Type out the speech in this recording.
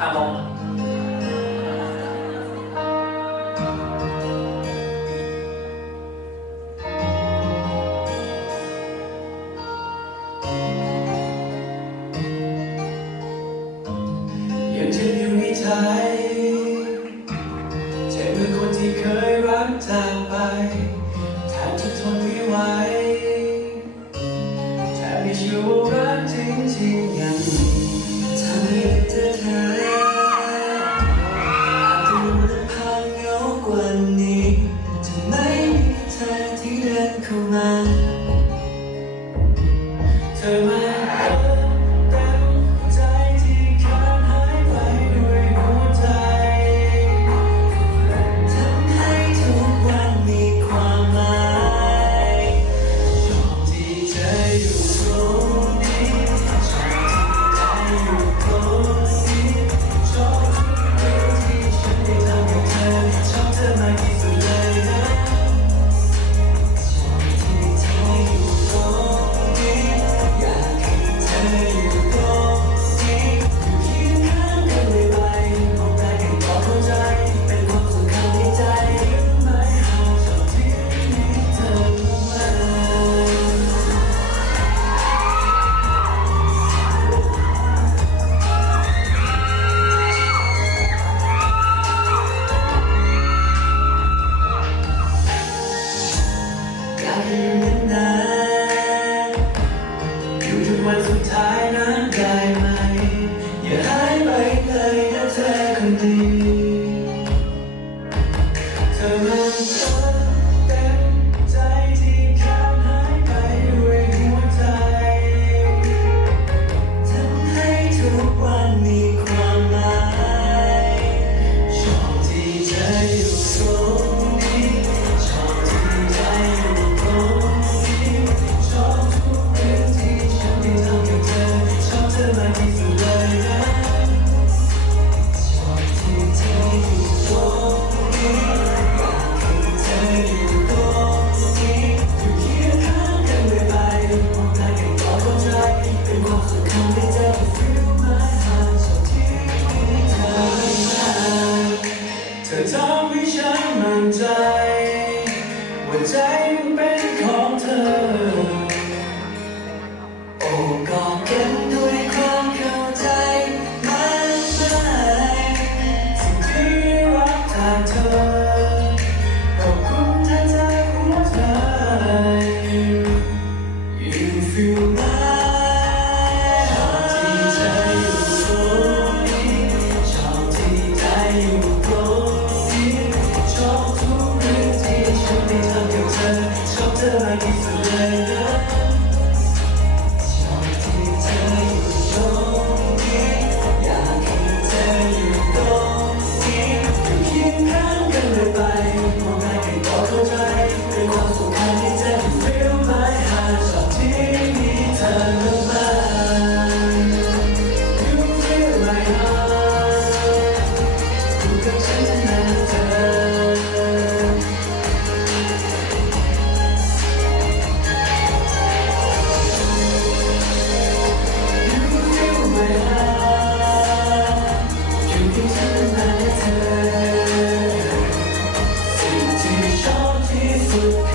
ตาลงยังอยู่ในใจเจเมื่อคนที่เคยรักจากไปแทนจะทนไม่ไหว Oh. คืนนั้นอยู่จนวันสุดท้ายน้นได้ไหม อย่าหายไปเลยนะเธอคนดี ใจ ว่าใจมันเป็นของเธอ โอ้กอดกันด้วยความเข้าใจมากมายสิ่งที่รักจากเธอ ขอคุณเธอจากหัวใจ You feel that ที่ทำกับเธอชอบเธอมากที่สุดเลย Thank you.